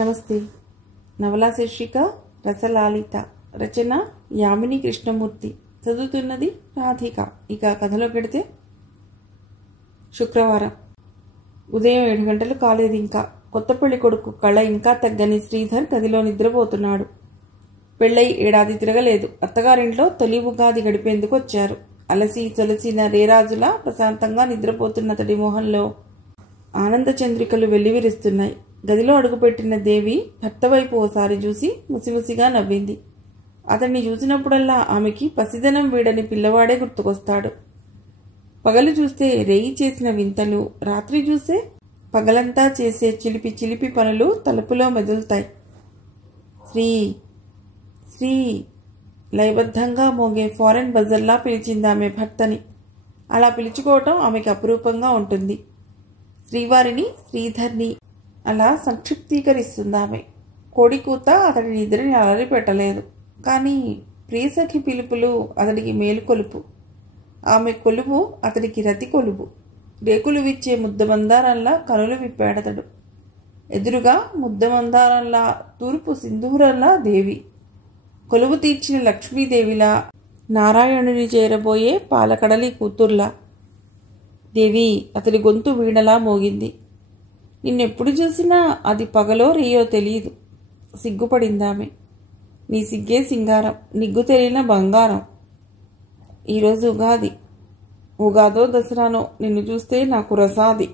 నమస్తే. నవలా శీర్షిక రసలాలిత. రచన యామిని కృష్ణమూర్తి. చదువుతున్నది రాధిక. ఇక కథలోకి వెడితే, శుక్రవారం ఉదయం 7 గంటలు కాలేదు. ఇంకా కొత్త పెళ్లి కొడుకు కళ ఇంకా తగ్గని శ్రీధర్ గదిలో నిద్రపోతున్నాడు. పెళ్ళై ఏడాది తిరగలేదు. అత్తగారింట్లో తొలి ఉగాది గడిపేందుకు వచ్చారు. అలసి సొలసిన రేరాజులా ప్రశాంతంగా నిద్రపోతున్న అతడి మొహంలో ఆనంద చంద్రికలు వెల్లివిరుస్తున్నాయి. గదిలో అడుగుపెట్టిన దేవి భర్త వైపు ఓసారి చూసి ముసిముసిగా నవ్వింది. అతన్ని చూసినప్పుడల్లా ఆమెకి పసిదనం వీడని పిల్లవాడే గుర్తుకొస్తాడు. పగలు చూస్తే రేయి చేసిన వింతలు, రాత్రి చూస్తే పగలంతా చేసే చిలిపి చిలిపి పనులు తలుపులో మెదులుతాయి. శ్రీ శ్రీ లయబద్ధంగా మోగే ఫారెన్ బజర్లా పిలిచింది ఆమె భర్తని. అలా పిలుచుకోవటం ఆమెకి అపురూపంగా ఉంటుంది. శ్రీవారిని, శ్రీధర్ని అలా సంక్షిప్తీకరిస్తుంది ఆమె. కోడి కూత అతడి నిద్రని అలరి పెట్టలేదు. కానీ ప్రియసఖి పిలుపులు అతడికి మేలుకొలుపు. ఆమె కొలువు అతడికి రతి కొలువు. రేకులు విచ్చే ముద్దమందారంలా కనులు విప్పాడతడు. ఎదురుగా ముద్దమందారంలా, తూర్పు సింధూరంలా దేవి. కొలువు తీర్చిన లక్ష్మీదేవిలా, నారాయణుని చేరబోయే పాలకడలి కూతుర్లా. దేవి అతడి గొంతు వీణలా మోగింది. నిన్నెప్పుడు చూసినా అది పగలో రేయో తెలియదు. సిగ్గుపడిందామె. నీ సిగ్గే సింగారం, నిగ్గు తెలియన బంగారం. ఈరోజు ఉగాది. ఉగాదో దసరానో నిన్ను చూస్తే నాకు రసాది.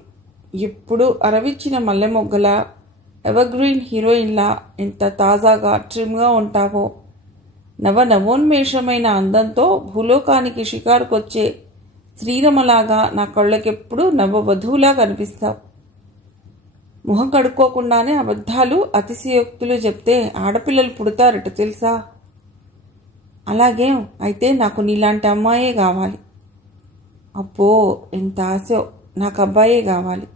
ఎప్పుడు అరవిచ్చిన మల్లె మొగ్గలా, ఎవర్గ్రీన్ హీరోయిన్లా ఎంత తాజాగా ట్రిమ్గా ఉంటావో. నవోన్మేషమైన అందంతో భూలోకానికి షికారుకొచ్చే శ్రీరమలాగా నా కళ్ళకెప్పుడు నవవధువులా కనిపిస్తావు. మొహం కడుక్కోకుండానే అబద్ధాలు, అతిశయోక్తులు చెప్తే ఆడపిల్లలు పుడతారట తెలుసా? అలాగేం అయితే నాకు నీలాంటి అమ్మాయే కావాలి. అబ్బో ఎంత ఆశో, నాకు అబ్బాయే కావాలి.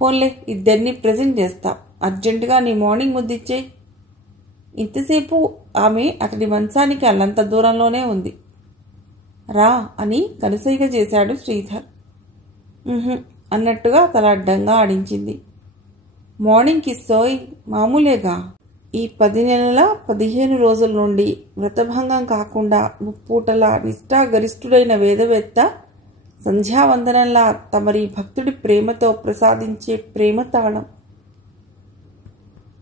పోన్లే, ఇద్దరిని ప్రజెంట్ చేస్తా. అర్జెంటుగా నీ మార్నింగ్ ముద్దిచ్చేయి. ఇంతసేపు ఆమె అతడి మంచానికి అల్లంత దూరంలోనే ఉంది. రా అని కనుసైగ చేశాడు శ్రీధర్. అన్నట్టుగా తల అడ్డంగా ఆడించింది. మార్నింగ్ కిస్సోయ్ మామూలేగా. ఈ 10 నెలల 15 రోజుల నుండి వ్రతభంగం కాకుండా ముప్పూటలా నిష్ఠాగరిష్ఠుడైన వేదవేత్త సంధ్యావందనంలా తమరి భక్తుడి ప్రేమతో ప్రసాదించే ప్రేమతాళం.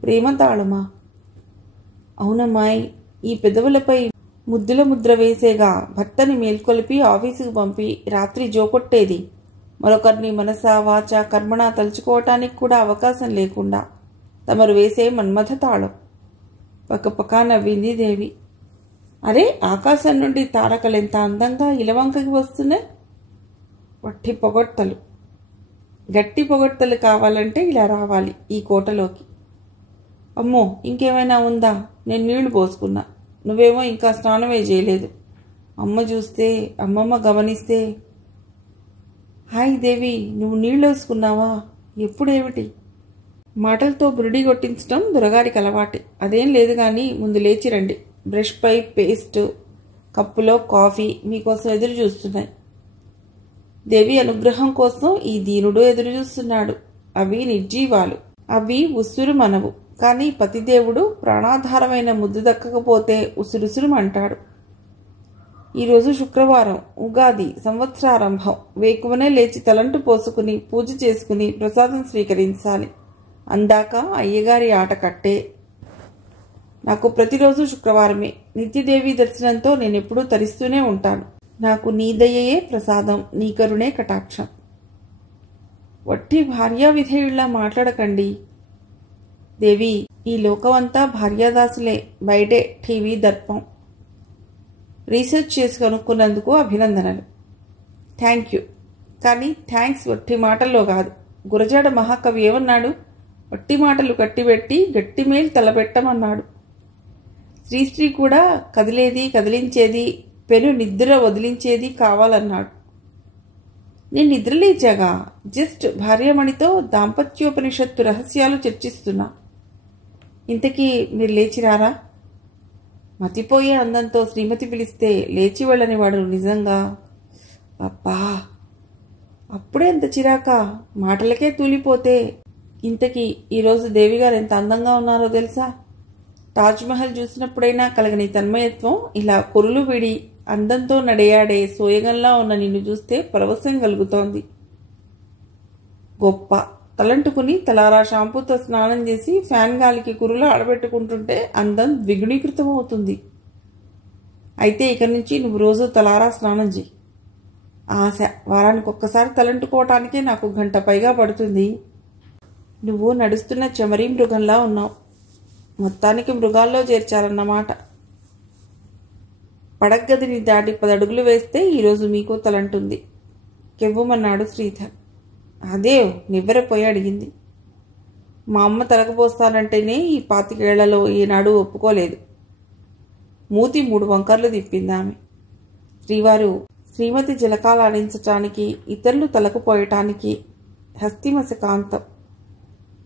ప్రేమతాళమా? అవునమ్మాయి. ఈ పెదవులపై ముద్దుల ముద్ర వేసేగా భర్తని మేల్కొలిపి ఆఫీసుకు పంపి రాత్రి జోకొట్టేది. మరొకరిని మనసా వాచా కర్మణ తలుచుకోవటానికి కూడా అవకాశం లేకుండా తమరు వేసే మన్మథ తాళం. పక్కపక్క నవ్వింది దేవి. అరే, ఆకాశం నుండి తారకలెంత అందంగా ఇలవంకకి వస్తున్నాయి. వట్టి పొగడ్తలు. గట్టి పొగడ్తలు కావాలంటే ఇలా రావాలి ఈ కోటలోకి. అమ్మో, ఇంకేమైనా ఉందా? నేను నీళ్లు పోసుకున్నా, నువ్వేమో ఇంకా స్నానమే చేయలేదు. అమ్మ చూస్తే, అమ్మమ్మ గమనిస్తే. హాయ్ దేవి, నువ్వు నీళ్ళు వేసుకున్నావా? ఎప్పుడేమిటి? మాటలతో బురిడి కొట్టించడం దొరగారికి అలవాటే. అదేం లేదు కానీ ముందు లేచిరండి. బ్రష్ పై పేస్ట్, కప్పులో కాఫీ మీకోసం ఎదురు చూస్తున్నాయి. దేవి అనుగ్రహం కోసం ఈ దీనుడు ఎదురు చూస్తున్నాడు. అవి నిర్జీవాలు. అవి ఉసురు మనవు. కానీ పతిదేవుడు ప్రాణాధారమైన ముద్దు దక్కకపోతే ఉసురుసురుమంటాడు. ఈరోజు శుక్రవారం, ఉగాది, సంవత్సరారంభం. వేకువనే లేచి తలంటు పోసుకుని పూజ చేసుకుని ప్రసాదం స్వీకరించాలి. అందాక అయ్యగారి ఆట కట్టే. నాకు ప్రతిరోజు శుక్రవారమే. నిత్యదేవి దర్శనంతో నేనెప్పుడూ తరిస్తూనే ఉంటాను. నాకు నీ దయయే ప్రసాదం, నీ కరుణే కటాక్షం. వట్టి భార్యా విధేయుళ్లా మాట్లాడకండి దేవి. ఈ లోకమంతా భార్యాదాసులే. బయటే టీవీ దర్పం. రీసెర్చ్ చేసి కనుక్కున్నందుకు అభినందనలు. Thank you. కానీ థ్యాంక్స్ వట్టి మాటల్లో కాదు. గురజాడ మహాకవి ఏమన్నాడు? వట్టి మాటలు కట్టిబెట్టి గట్టి మేలు తలపెట్టమన్నాడు. శ్రీశ్రీ కూడా కదిలేది, కదిలించేది, పెను నిద్ర వదిలించేది కావాలన్నాడు. నేను నిద్రలేచాగా జస్ట్ భార్యమణితో దాంపత్యోపనిషత్తు రహస్యాలు చర్చిస్తున్నా. ఇంతకీ మీరు లేచిరారా? మతిపోయే అందంతో శ్రీమతి పిలిస్తే లేచి వెళ్ళని వాడు నిజంగా. అబ్బా, అప్పుడే ఎంత చిరాక! మాటలకే తూలిపోతే ఇంతకీ ఈరోజు దేవిగారు ఎంత అందంగా ఉన్నారో తెలుసా? తాజ్మహల్ చూసినప్పుడైనా కలగని తన్మయత్వం ఇలా కురులు విడి అందంతో నడయాడే సోయగంలా ఉన్న నిన్ను చూస్తే పరవశం కలుగుతోంది. గొప్ప తలంటుకుని తలారా షాంపూతో స్నానం చేసి ఫ్యాన్ గాలికి కురులు ఆడబెట్టుకుంటుంటే అందం ద్విగుణీకృతం అవుతుంది. అయితే ఇక నుంచి నువ్వు రోజు తలారా స్నానం చేయి. ఆశ వారానికి ఒక్కసారి తలంటుకోవటానికే నాకు గంట పైగా పడుతుంది. నువ్వు నడుస్తున్న చెమరీ మృగంలా ఉన్నావు. మొత్తానికి మృగాల్లో చేర్చారన్నమాట. పడగ్గదిని దాటి 10 అడుగులు వేస్తే ఈరోజు మీకు తలంటుంది కెవ్వుమన్నాడు శ్రీధర్. అదే నివ్వెరపోయి అడిగింది. మా అమ్మ తలకపోస్తానంటేనే ఈ 25 ఏళ్లలో ఈనాడు ఒప్పుకోలేదు. మూతి 3 వంకర్లు తిప్పింది ఆమె. శ్రీవారు శ్రీమతి జలకాలాడించటానికి, ఇతరులు తలకుపోయటానికి హస్తిమస కాంతం.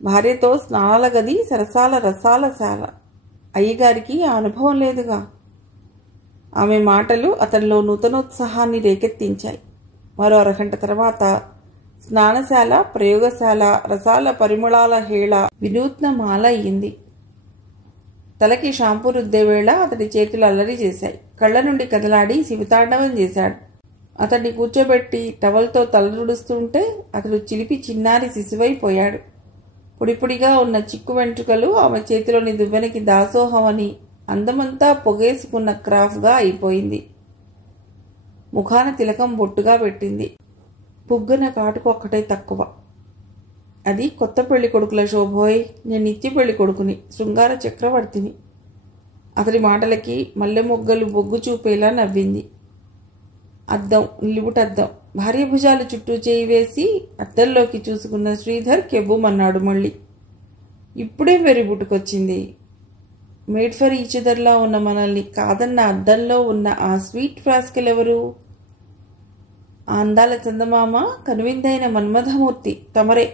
భార్యతో స్నానాల గది సరసాల రసాల శాల. అయ్యగారికి ఆ అనుభవం లేదుగా. ఆమె మాటలు అతనిలో నూతనోత్సాహాన్ని రేకెత్తించాయి. మరో అరగంట తర్వాత స్నానశాల, ప్రయోగశాల, రసాల పరిమళాల హేళ వినూత్న మాల అయ్యింది. తలకి షాంపూ రుద్దే వేళ అతడి చేతులు అల్లరి చేశాయి. కళ్ళ నుండి కదలాడి శివతాండవం చేశాడు. అతన్ని కూర్చోబెట్టి టవల్తో తలదుడుస్తుంటే అతడు చిలిపి చిన్నారి శిశువైపోయాడు. పొడిపొడిగా ఉన్న చిక్కు వెంట్రుకలు ఆమె చేతిలోని దువ్వెనకి దాసోహమని అందమంతా పొగేసుకున్న క్రాఫ్గా అయిపోయింది. ముఖాన తిలకం బొట్టుగా పెట్టింది. పుగ్గన కాటుకు ఒక్కటే తక్కువ. అది కొత్త పెళ్లి కొడుకుల శోభోయ్. నేను నిత్య పెళ్లి కొడుకుని, శృంగార చక్రవర్తిని. అతడి మాటలకి మల్లె మొగ్గలు బొగ్గు చూపేలా నవ్వింది. అద్దం, నిలువుటద్దం. భార్య భుజాలు చుట్టూ చేయి వేసి అద్దంలోకి చూసుకున్న శ్రీధర్ కెవ్వుమన్నాడు మళ్ళీ. ఇప్పుడే వెర్రిబుట్టుకొచ్చింది. మేడ్ ఫర్ ఈచ్ అదర్లా ఉన్న మనల్ని కాదన్న అద్దంలో ఉన్న ఆ స్వీట్ ఫ్రాస్కెలెవరు? ఆ అందాల చందమామ, కనువిందైన మన్మథమూర్తి తమరే.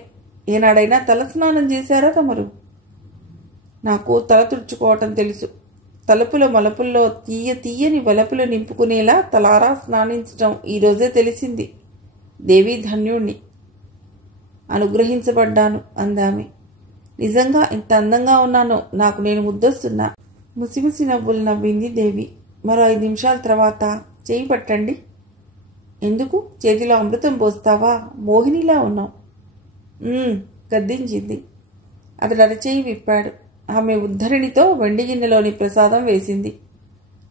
ఏనాడైనా తల స్నానం చేశారా తమరు? నాకు తల తుడుచుకోవటం తెలుసు. తలుపుల మలుపుల్లో తీయని వలపులు నింపుకునేలా తలారా స్నానించటం ఈరోజే తెలిసింది. దేవీ ధన్యుణ్ణి. అనుగ్రహించబడ్డాను అందామె. నిజంగా ఇంత అందంగా ఉన్నానో నాకు నేను ముద్దొస్తున్నా. ముసిముసి నవ్వులు నవ్వింది దేవి. మరో 5 నిమిషాల తర్వాత చేయి పట్టండి. ఎందుకు? చేతిలో అమృతం పోస్తావా? మోహినిలా ఉన్నావు. గద్దించింది. అతడు అరచేయి విప్పాడు. ఆమె ఉద్ధరిణితో వెండి గిన్నెలోని ప్రసాదం వేసింది.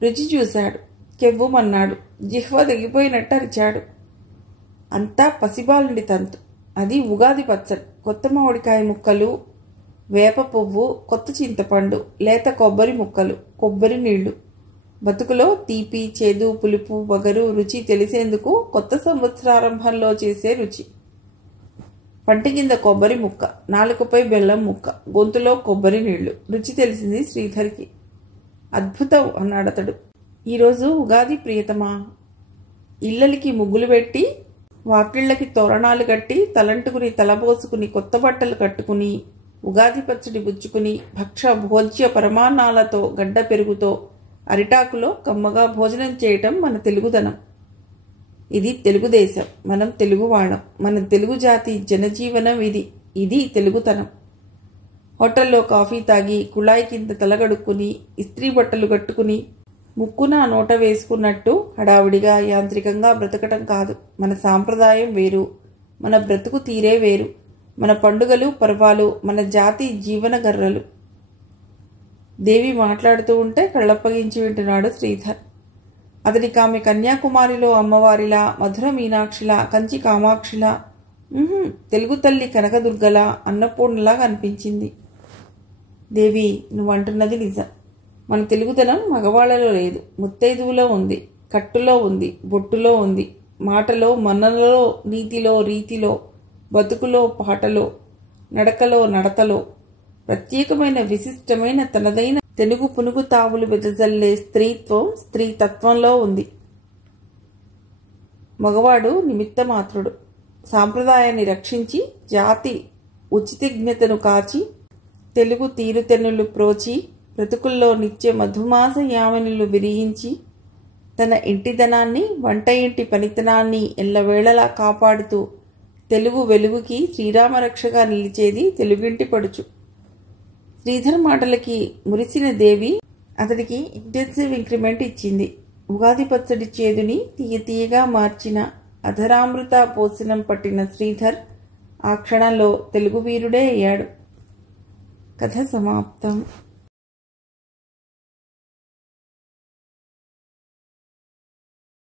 రుచి చూశాడు. కెవ్వుమన్నాడు. జిహ్వ తెగిపోయినట్టు అరిచాడు. అంతా పసిబాలుండి తంతు. అది ఉగాది పచ్చడి, కొత్త మామిడికాయ ముక్కలు, వేప పువ్వు, కొత్త చింతపండు, లేత కొబ్బరి ముక్కలు, కొబ్బరి నీళ్లు. బతుకులో తీపి, చేదు, పులుపు, వగరు రుచి తెలిసేందుకు కొత్త సంవత్సరారంభంలో చేసే రుచి. పంటి కింద కొబ్బరి ముక్క, నాలుకపై బెల్లం ముక్క, గొంతులో కొబ్బరి నీళ్లు. రుచి తెలిసింది శ్రీధర్కి. అద్భుతం అన్నాడతడు. ఈరోజు ఉగాది ప్రియతమా. ఇళ్ళకి ముగ్గులు పెట్టి, వాకిళ్లకి తోరణాలు కట్టి, తలంటుకుని తలపోసుకుని కొత్త బట్టలు కట్టుకుని, ఉగాది పచ్చడి బుచ్చుకుని, భక్ష భోజ్య పరమాన్నాలతో, గడ్డ పెరుగుతో, అరిటాకులో కమ్మగా భోజనం చేయటం మన తెలుగుదనం. ఇది తెలుగుదేశం. మనం తెలుగువాళ్ళం. మన తెలుగు జాతి జనజీవనం ఇది. ఇది తెలుగుతనం. హోటల్లో కాఫీ తాగి, కుళాయి కింద తలగడుక్కుని, ఇస్త్రీ బట్టలు కట్టుకుని, ముక్కున నోట వేసుకున్నట్టు హడావుడిగా యాంత్రికంగా బ్రతకటం కాదు. మన సాంప్రదాయం వేరు. మన బ్రతుకు తీరే వేరు. మన పండుగలు, పర్వాలు మన జాతి జీవన గర్రలు. దేవి మాట్లాడుతూ ఉంటే కళ్ళప్పగించి వింటున్నాడు శ్రీధర్. అతనికి ఆమె కన్యాకుమారిలో అమ్మవారిలా, మధుర మీనాక్షిలా, కంచి కామాక్షిలా, తెలుగు తల్లి కనకదుర్గలా, అన్నపూర్ణలా కనిపించింది. దేవి, నువ్వంటున్నది నిజం. మన తెలుగుదనం మగవాళ్లలో లేదు. ముత్తైదువులో ఉంది, కట్టులో ఉంది, బొట్టులో ఉంది, మాటలో, మన్ననలో, నీతిలో, రీతిలో, బతుకులో, పాటలో, నడకలో, నడతలో ప్రత్యేకమైన విశిష్టమైన తనదైన తెలుగు పునుగు తావులు వెదజల్లే స్త్రీత్వం, స్త్రీతత్వంలో ఉంది. మగవాడు నిమిత్త మాత్రుడు. సాంప్రదాయాన్ని రక్షించి, జాతి ఉచితజ్ఞతను కాచి, తెలుగు తీరుతెన్నులు ప్రోచి, బ్రతుకుల్లో నిత్య మధుమాస యామినులు విరియించి, తన ఇంటిదనాన్ని, వంట ఇంటి పనితనాన్ని ఎల్లవేళలా కాపాడుతూ తెలుగు వెలుగుకి శ్రీరామరక్షగా నిలిచేది తెలుగింటి పడుచు. శ్రీధర్ మాటలకి మురిసిన దేవి అతడికి ఇంటెన్సివ్ ఇంక్రిమెంట్ ఇచ్చింది. ఉగాది పచ్చడి చేదుని తీయగా మార్చిన అధరామృత పోసనం పట్టిన శ్రీధర్ ఆ క్షణంలో తెలుగు వీరుడే అయ్యాడు. కథ సమాప్తం.